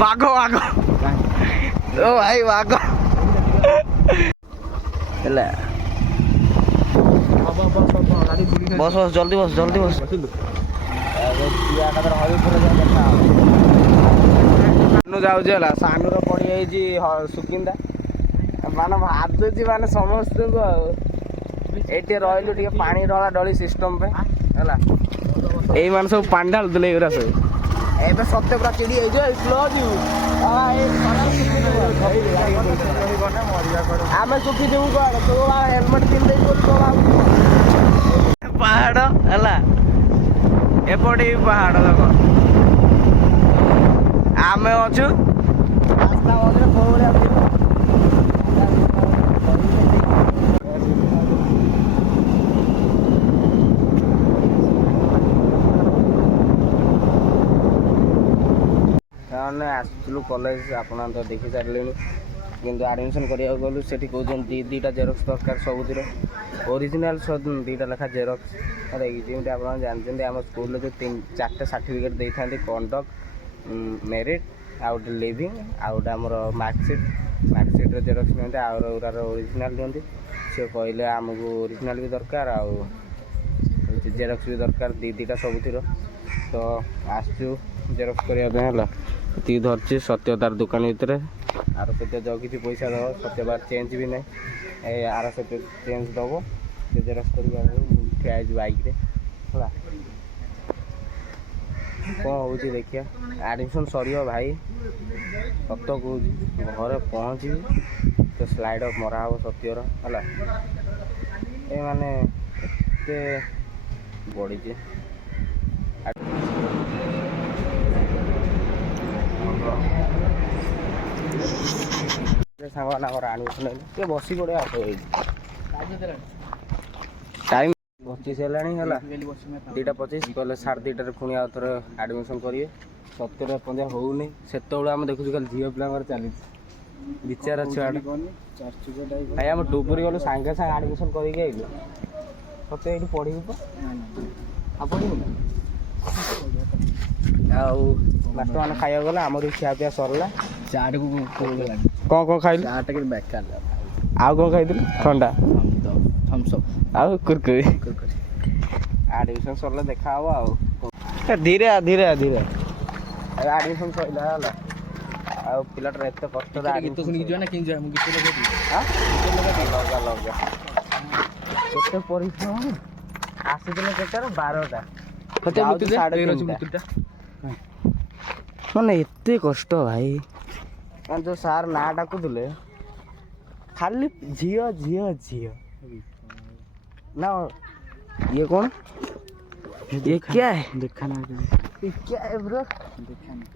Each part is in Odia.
ବାଘ ବାଘ ଓ ଭାଇ ବାଘ ହେଲା। ବସ ବସ ଜଲ୍ଦି ବସ ଜଲ୍ଦି ବସ। ସାନୁ ଯାଉଛି ହେଲା, ସାନୁର ପଡ଼ିଯାଇଛି ସୁକିନ୍ଦା ମାନେ ଭାବୁଛି ମାନେ ସମସ୍ତଙ୍କୁ ଆଉ ଏଇଠି ରହିଲୁ ଟିକେ ପାଣି ଢଳା ଢଳି ସିଷ୍ଟମ ପାଇଁ ହେଲା। ଏଇମାନେ ସବୁ ପାଣି ଢାଳୁଥିଲେ ଏଇଗୁରା ସବୁ। ଏବେ ସତ୍ୟ ପୁରା ଚିଡ଼ି ହେଇଯିବ ସ୍ଲୋ ଯିବୁ ଆମେ ଶୁଖିଯିବୁ କୁଆଡ଼େ ତୁ ହେଲମେଟ ପିନ୍ଧେଇ ବୋଲି ତୋ ପାହାଡ଼ ହେଲା। ଏପଟେ ପାହାଡ଼ ଦେଖ ଆମେ ଅଛୁ ରାସ୍ତା ମଝିରେ କୋଉ ଭଳିଆ ସେମାନେ ଆସିଥିଲୁ କଲେଜ ଆପଣ ତ ଦେଖି ସାରିଲେଣି। କିନ୍ତୁ ଆଡ଼ମିସନ୍ କରିବାକୁ ଗଲୁ ସେଠି କହୁଛନ୍ତି ଦୁଇଟା ଜେରକ୍ସ ଦରକାର ସବୁଥିର ଓରିଜିନାଲ୍ ଦୁଇଟା ଲେଖା ଜେରକ୍ସ ହେଲା କି। ଯେମିତି ଆପଣ ଜାଣିଛନ୍ତି ଆମ ସ୍କୁଲରେ ଯେଉଁ 4ଟା ସାର୍ଟିଫିକେଟ୍ ଦେଇଥାନ୍ତି କଣ୍ଡକ୍ଟ ମେରିଟ୍ ଆଉ ଗୋଟେ ଲିଭିଂ ଆଉ ଗୋଟେ ଆମର ମାର୍କସିଟ୍ର ଜେରକ୍ସ ନିଅନ୍ତି ଆଉ ଗୁରାର ଓରିଜିନାଲ୍ ଦିଅନ୍ତି। ସେ କହିଲେ ଆମକୁ ଓରିଜିନାଲ୍ ବି ଦରକାର ଆଉ ଜେରକ୍ସ ବି ଦରକାର ଦୁଇଟା ସବୁଥିର। ତ ଆସିଛୁ ଜେରକ୍ସ କରିବା ପାଇଁ ହେଲା। ଏତିକି ଧରିଛି ସତ୍ୟ ତାର ଦୋକାନ ଭିତରେ ଆର ସତ୍ୟ ଯାଉ କିଛି ପଇସା ଦେବ ସତ୍ୟ ବାର ଚେଞ୍ଜ ବି ନାହିଁ ଆର ସତ୍ୟ ଚେଞ୍ଜ ଦେବ ସେ ଜେରକ୍ସ କରିବା ଠିଆ ହେଇଛି ବାଇକ୍ରେ ହେଲା। କ'ଣ ହେଉଛି ଦେଖିବା। ଆଡ଼ମିସନ୍ ସରିବ ଭାଇ ସତ କହୁଛି ଘରେ ପହଞ୍ଚିବି ତ ସ୍ଲାଇଡ଼୍ ମରା ହେବ ସତ୍ୟର ହେଲା। ଏମାନେ ଏତେ ବଢ଼ିଛି ସାଙ୍ଗମାନେ ଆମର ଆଡ଼ମିସନ୍ ହେଲେ ଟିକେ ବସି ପଡ଼ିଆ ଆସ ଏଇଠି ଟାଇମ୍ 25 ହେଲାଣି ହେଲା। 2:25 କହିଲେ 2:30ରେ ପୁଣି ଆଉ ଥରେ ଆଡ଼ମିସନ୍ କରିବେ। ସତ୍ୟରେ ଏପର୍ଯ୍ୟନ୍ତ ହେଉନି। ସେତେବେଳେ ଆମେ ଦେଖୁଛୁ ଖାଲି ଝିଅ ପିଲାଙ୍କର ଚାଲିଛି ବିଚାରା ଛୁଆଟା ଭାଇ। ଆମେ ଡୁବୁରି ଗଲୁ ସାଙ୍ଗେ ସାଙ୍ଗେ ଆଡ଼ମିସନ୍ କରିକି ଆଇଲୁ। ସତ୍ୟ ଏଇଠି ପଢ଼ିବୁ ତ ଆଉ ପଢ଼ିବୁ ନା ଆଉ ମାଷ୍ଟରମାନେ ଖାଇବାକୁ ଗଲେ ଆମର ବି ଖିଆ ପିଆ ସରିଲା। ଚାଟକୁ କ'ଣ ଖାଇଲୁ? ବେକାର ଆଉ କ'ଣ ଖାଇଥିଲୁ? ଥଣ୍ଡା ଆଉ କୁରକୁରି। ଆଡ଼ମିସନ୍ ସରିଲେ ଦେଖା ହେବ ଆଉ ଧୀରେ ଧୀରେ ଧୀରେ ଆଡ଼ମିସନ୍ ସରିଲା ହେଲା। ଆଉ ପିଲାଟାର ଏତେ କଷ୍ଟରେ ଗୀତ ଶୁଣିକି ଯିବା ନା କେମିତି ଯିବା? ମୁଁ ଗୀତ ଲଗେଇବି ଲଗା କେତେ ପରିଶ୍ରମ ଆସିଥିଲେ କେତେଟା 12ଟା ମାନେ ଏତେ କଷ୍ଟ ଭାଇ। ମାନେ ଯେଉଁ ସାର୍ ନାଁ ଡାକୁଥିଲେ ଖାଲି ଝିଅ ଝିଅ ଝିଅ ନା ये कौन ये क्या है देखा ना ये क्या है ब्रो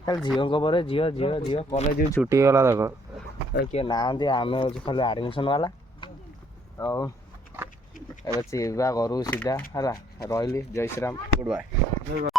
खाली झील पर झील झील झील कॉलेज भी छुट्टी गला देख किए ना आम हूँ खाली आडमिशन वाला और ए घर सीधा है रही जय श्री राम गुड बाय।